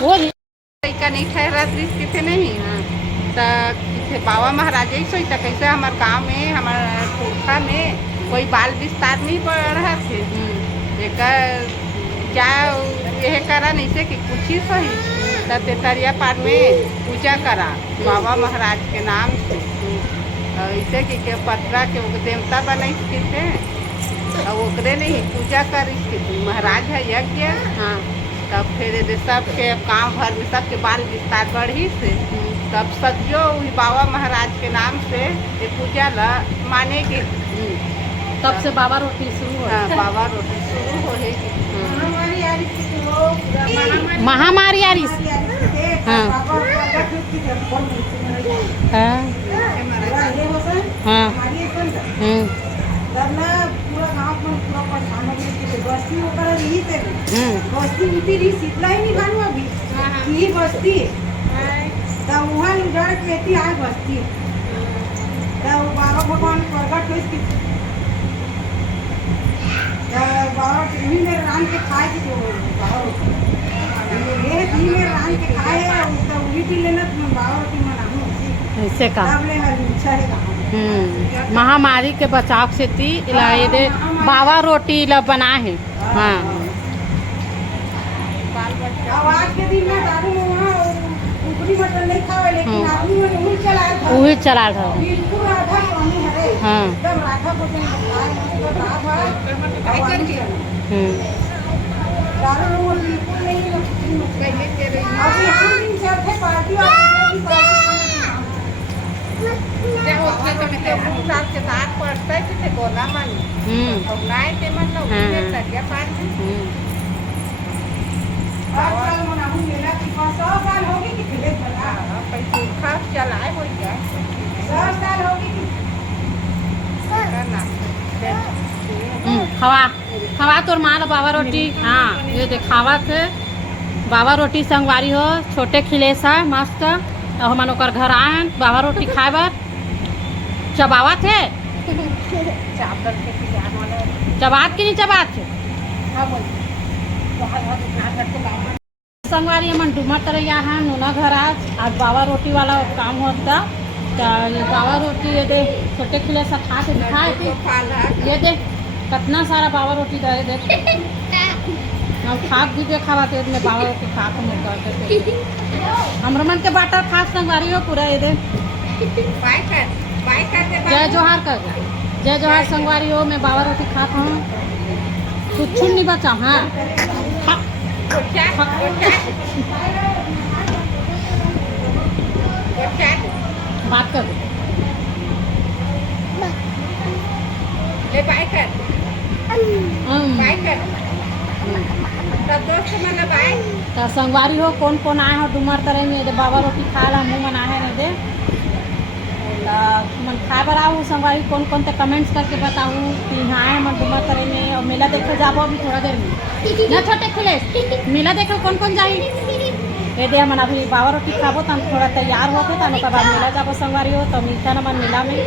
वो जी लइका नहीं ठहरा किथे नहीं तो किथे बाबा महाराज सोई तो कैसे हमारे गाँव में हमारे पुरखा में कोई बाल विस्तार नहीं पड़ रहा थे एक क्या यह करा नहीं से कि कुछ ही सही तो तेतरिया पार में पूजा करा बाबा महाराज के नाम से ऐसे कि पतरा के देवता बनाई थे और ओकरे नहीं पूजा कर महाराज है यज्ञ। हाँ तब फिर सबके गाँव भर में सबके बाल विस्तार बढ़ी से तब सदियों बाबा महाराज के नाम से ये पूजा ला मानेगी। तब से बाबा रोटी शुरू हो। हाँ बाबा रोटी शुरू हो महामारी आ रही। हाँ हाँ पूरा गाँव में पूरा परेशान हो गई बस्ती वगैरह रही थे बस्ती उठी रही शीतला ही नहीं बनू अभी ये बस्ती तब वहाँ उजड़ खेती आए बस्ती तब बाबा भगवान प्रकट हुई बाबा टी में रान के खाए कि ये टी में रान के खाए वही पी लेना बाबा रोटी मनाऊँ ऐसे का अच्छा है। महामारी के बचाव से थी दे बाबा रोटी ला बना है। हाँ आज के दिन में दारू ऊपरी मटन नहीं खावे लेकिन आदमी में वही चला था। बिल्कुल आधा पानी है। हाँ एकदम आधा भोजन दारू बिल्कुल नहीं अभी हम दिन चलते पार्टी साल के साथ पड़ता है गोला मन ते मन तरिया पार पैसा चलाए हो खवा खवा तोर माल बाबा रोटी। हाँ ये देखावा थे बाबा रोटी संगवारी हो छोटे खिलेसा मस्त और हम ओकर घर आए बाबा रोटी खाए बर चबावत है चबात की नहीं चबात है संगवारी हमन डूमर तरैया है नूना घर आज बाबा रोटी वाला काम होता बाबा रोटी ये दे छोटे खिले सा खा के दिखाए थे ये दे कितना सारा बाबा रोटी दे देख हम खाक भी देखा थे बाबा रोटी खा के मुर्गा करते हमरो मन के बाटर खास संगवारी हो पूरा ये दे जय जोहार कर जय जोहार संगवारी हो मैं बाबा रोटी खाता हूँ कुछ नहीं बचा। हाँ बात कर ले बाय कर तो संगवारी हो कौन कौन आए हो डूमर तरह में बाबा रोटी खा ला मुँह मना है नहीं दे मन खाए बर आऊँ संगवारी कौन कौन ते कमेंट्स करके बताऊँ कि यहाँ आए मन डूमर तरह में और मेला देखे जाबो अभी थोड़ा देर में ना छोटे खिले मेला देखे कौन कौन जाई ये दे मन अभी बाबा रोटी खाबो तो हम थोड़ा तैयार होते तब बाद मेला जाबो संगवारी हो तो मिलता न मन मेला में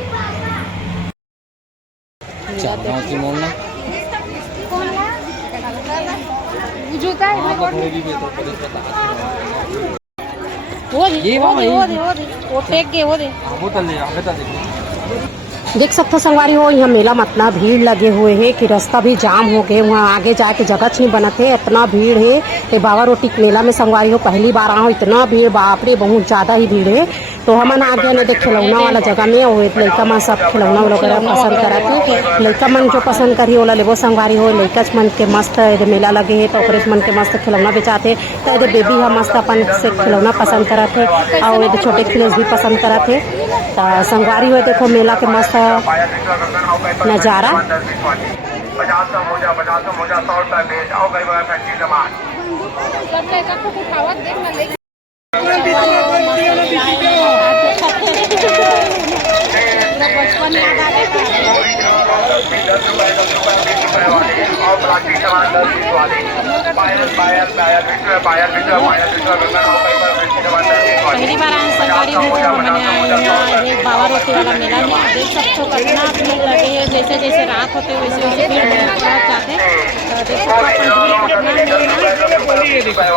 देख सकते संगवारी हो यहाँ मेला में इतना भीड़ लगे हुए है कि रास्ता भी जाम हो गए वहाँ आगे जाके जगह नहीं बनते है इतना भीड़ है ये बाबा रोटी मेला में संगवारी हो पहली बार आओ इतना भीड़ बाप रे बहुत ज़्यादा ही भीड़ है तो हमन आ गया नहीं खिलौना वाला जगह में और लड़का मन सब खिलौना वगैरह पसंद करते लड़का मन जो पसंद करी वो लेबो संगवारी हो लड़का मन के मस्त मेला लगे है तो ओकरे मन के मस्त खिलौना बेचाते तो ये बेबी हम मस्त अपन से खिलौना पसंद करते और ये छोटे खिलौने भी पसंद करते तो संगवारी हो देखो मेला के मस्त नज़ारा बचपन याद आ पहली बार आए संगवारी हो मैंने बाबा रोटी वाला मेला में देख सकते हो कितना भीड़ लगे है जैसे जैसे रात होते वैसे वैसे भीड़ जाते देख सकते हो